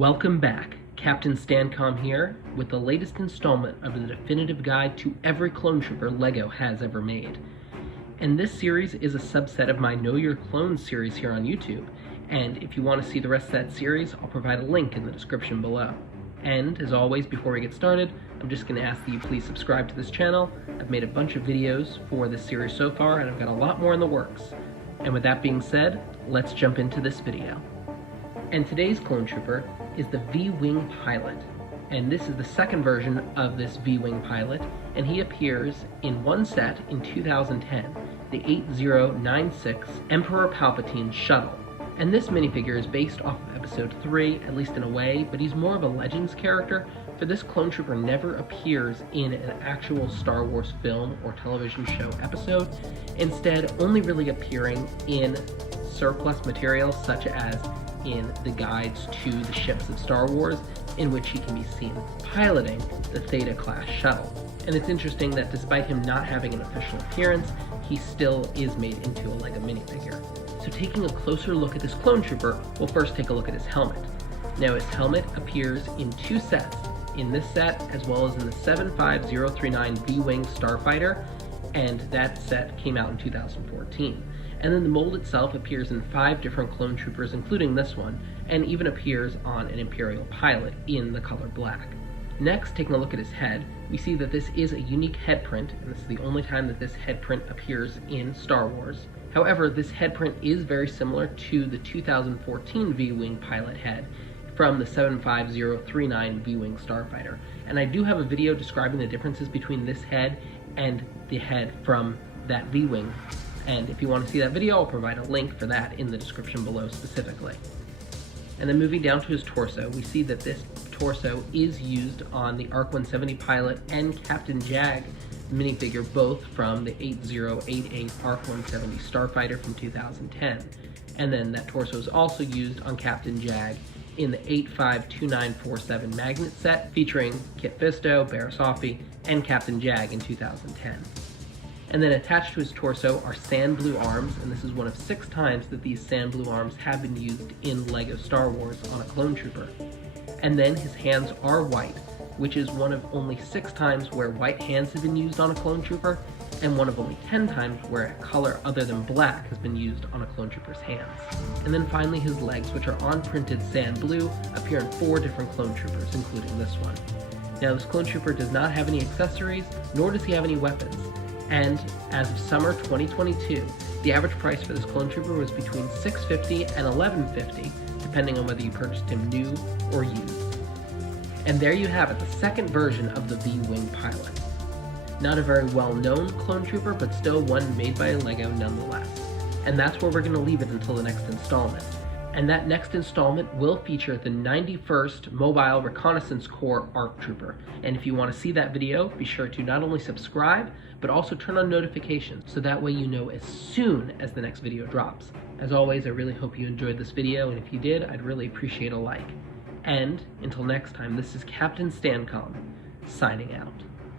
Welcome back. Captain Stancom here with the latest installment of the definitive guide to every clone trooper LEGO has ever made. And this series is a subset of my Know Your Clones series here on YouTube, and if you want to see the rest of that series, I'll provide a link in the description below. And, as always, before we get started, I'm just going to ask that you please subscribe to this channel. I've made a bunch of videos for this series so far, and I've got a lot more in the works. And with that being said, let's jump into this video. And today's clone trooper is the V-Wing pilot, and this is the second version of this V-Wing pilot, and he appears in one set in 2010, the 8096 Emperor Palpatine shuttle. And this minifigure is based off of episode 3, at least in a way, but he's more of a Legends character, for this clone trooper never appears in an actual Star Wars film or television show episode, instead only really appearing in surplus material such as in the guides to the ships of Star Wars, in which he can be seen piloting the Theta-class shuttle. And it's interesting that despite him not having an official appearance, he still is made into a LEGO minifigure. So taking a closer look at this clone trooper, we'll first take a look at his helmet. Now his helmet appears in two sets, in this set as well as in the 75039 V-Wing Starfighter, and that set came out in 2014. And then the mold itself appears in 5 different clone troopers, including this one, and even appears on an Imperial pilot in the color black. Next, taking a look at his head, we see that this is a unique head print, and this is the only time that this head print appears in Star Wars. However, this head print is very similar to the 2014 V-Wing pilot head from the 75039 V-Wing Starfighter. And I do have a video describing the differences between this head and the head from that V-Wing. And if you want to see that video, I'll provide a link for that in the description below specifically. And then moving down to his torso, we see that this torso is used on the ARC 170 pilot and Captain Jag minifigure, both from the 8088 ARC 170 Starfighter from 2010. And then that torso is also used on Captain Jag in the 852947 magnet set featuring Kit Fisto, Barriss Offee, and Captain Jag in 2010. And then attached to his torso are sand blue arms, and this is one of 6 times that these sand blue arms have been used in LEGO Star Wars on a clone trooper. And then his hands are white, which is one of only 6 times where white hands have been used on a clone trooper, and one of only 10 times where a color other than black has been used on a clone trooper's hands. And then finally his legs, which are on printed sand blue, appear in 4 different clone troopers, including this one. Now this clone trooper does not have any accessories, nor does he have any weapons. And as of summer 2022, the average price for this clone trooper was between $650 and $1150, depending on whether you purchased him new or used. And there you have it, the second version of the V-Wing pilot. Not a very well-known clone trooper, but still one made by LEGO nonetheless. And that's where we're going to leave it until the next installment. And that next installment will feature the 91st Mobile Reconnaissance Corps ARC Trooper. And if you want to see that video, be sure to not only subscribe, but also turn on notifications, so that way you know as soon as the next video drops. As always, I really hope you enjoyed this video, and if you did, I'd really appreciate a like. And until next time, this is Captain Stancom, signing out.